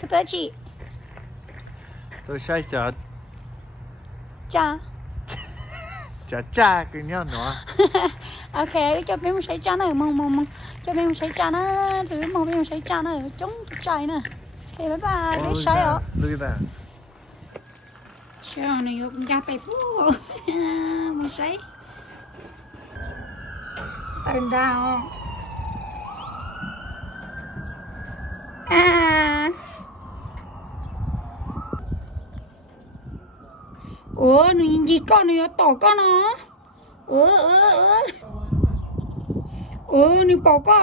cái tới chị tôi sai chả cha chả cha cái nhau nữa ok cho bé một sấy cha này mong cho bé một sấy cha nó thứ mong bé một sấy cha này chống chạy nè ok bye bye bé sấy ạ look at that sao này vô ra bẹp một sấy tên đào à ủa nó nhìn gì con này tỏ con nó nó bỏ con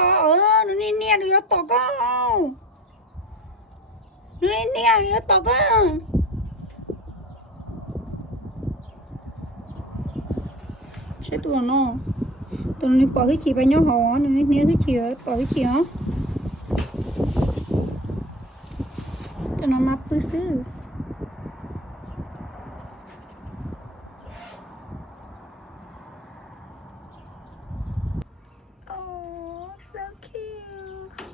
nó đi nè nó tỏ con nó đi nè nó tỏ con sẽ tụi nó bỏ cái chị vào nhau họ nó nếu cái chị bỏ cái chị đó cho nó mập bự sư so cute.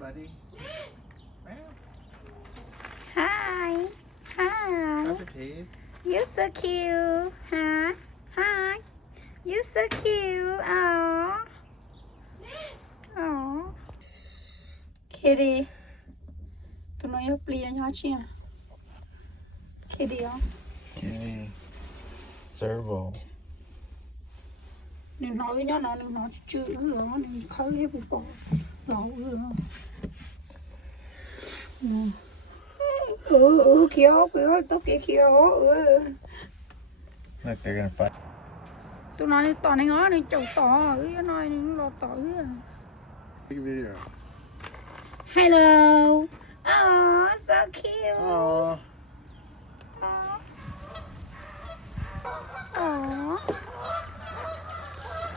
buddy Hi. Please. You so cute. Huh? Hi. You so cute. Oh. Oh. Kitty. Tụi nó yêu play nhau chưa? Kitty không? Okay. Servo. Đừng nói với nhau nó đừng nói chưa ưa đừng khơi hết một bộ lẩu ưa khéo tóc kia khéo Look, they're gonna fight. tụi nó đi tỏ này ngó đi chậu tỏ nó nói nó lọt tỏ Take a video. Hello. Oh, so cute. Oh. Oh.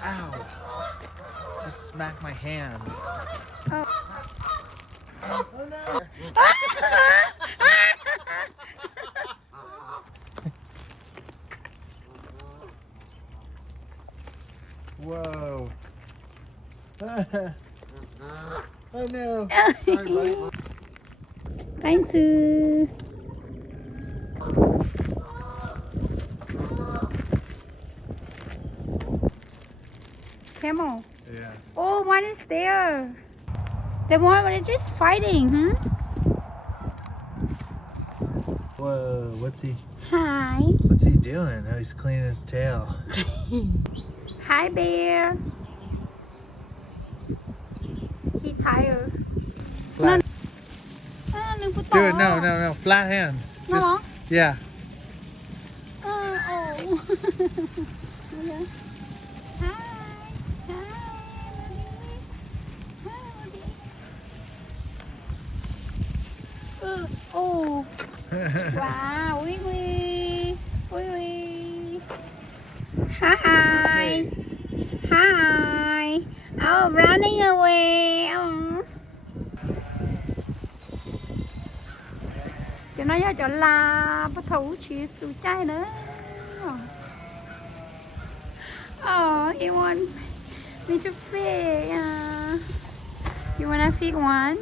Ow. Just smacked my hand. Oh. Oh no. Whoa. Oh no. Sorry, buddy. Thank you. Camel. Yeah. Oh, one is there. The one is just fighting, huh? Whoa, what's he Hi. doing? Oh, he's cleaning his tail. Hi, bear. He tired. Flat. Do it, No. no, flat hand. Just, No. yeah. Oh. Okay. Hi. Oh. Wow. Wee. Hi. Hi. Oh, running away. Oh. Cho nó cho la bắt đầu chia sẻ trái nữa. Oh, he want me to feed. You wanna feed one?